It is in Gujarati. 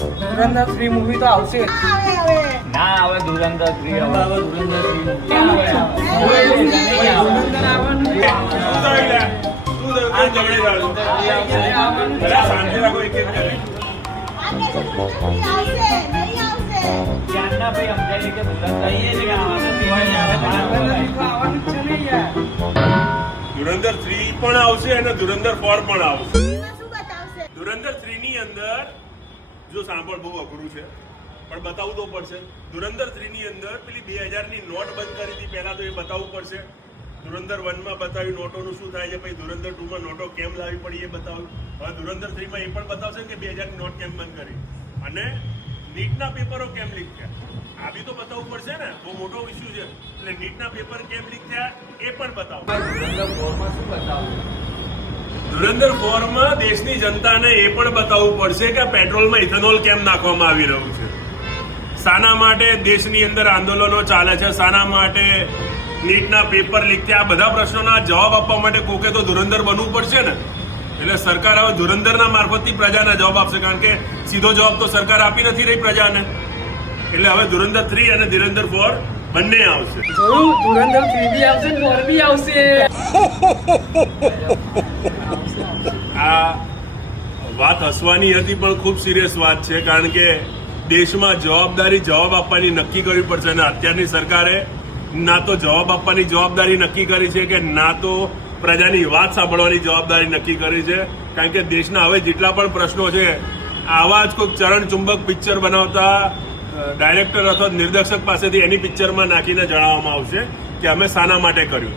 ધુરંધર 3 મૂવી તો આવશે ના આવે ધુરંધર 3 આવે ધુરંધર 3 ધુરંધર 3 પણ આવશે અને ધુરંધર 4 પણ આવશે. ધુરંધર 3 ની અંદર જો સાંભળ બહુ અઘરું છે પણ બતાવવું તો પડશે. ધુરંધર 3 ની અંદર પેલી 2000 ની નોટ બંધ કરી હતી પહેલા તો એ બતાવવું પડશે. ધુરંધર 1 માં બતાવ્યું નોટોનું શું થાય છે, પછી ધુરંધર 2 માં નોટો કેમ લાવવી પડી એ બતાવ્યું. હવે ધુરંધર 3 માં એ પણ બતાવશે કે 2000 ની નોટ કેમ બંધ કરી અને નીટના પેપરો કેમ લીક થયા આ બી તો બતાવવું પડશે ને. બહુ મોટો ઇસ્યુ છે એટલે નીટના પેપર કેમ લીક થયા એ પણ બતાવો. ધુરંધર 4 માં દેશની જનતાને એ પણ બતાવવું પડશે કે પેટ્રોલમાં ઇથેનોલ કેમ નાખવામાં આવી રહ્યું છે, શાના માટે દેશની અંદર આંદોલનો ચાલે છે, શાના માટે નીટના પેપર લીક થયા. આ બધા પ્રશ્નોના જવાબ આપવા માટે કોકે તો ધુરંધર બનવું પડશે ને. એટલે સરકાર હવે ધુરંધરના મારફતથી પ્રજાને જવાબ આપશે, કારણ કે સીધો જવાબ તો સરકાર આપી નથી રહી પ્રજાને. એટલે હવે ધુરંધર 3 અને ધુરંધર 4 બંને આવશે. ધુરંધર 3 બી આવશે 4 બી આવશે. આ વાત હસવાની હતી પણ ખૂબ સિરિયસ વાત છે, કારણ કે દેશમાં જવાબ આપવાની નક્કી કરવી પડશે અને અત્યારની સરકારે ના તો જવાબ આપવાની જવાબદારી નક્કી કરી છે કે ના તો પ્રજાની વાત સાંભળવાની જવાબદારી નક્કી કરી છે. કારણ કે દેશના હવે જેટલા પણ પ્રશ્નો છે આવા જ કોઈ ચરણચુંબક પિક્ચર બનાવતા ડાયરેક્ટર અથવા નિર્દેશક પાસેથી એની પિક્ચરમાં નાખીને જણાવવામાં આવશે કે અમે શાના માટે કર્યું.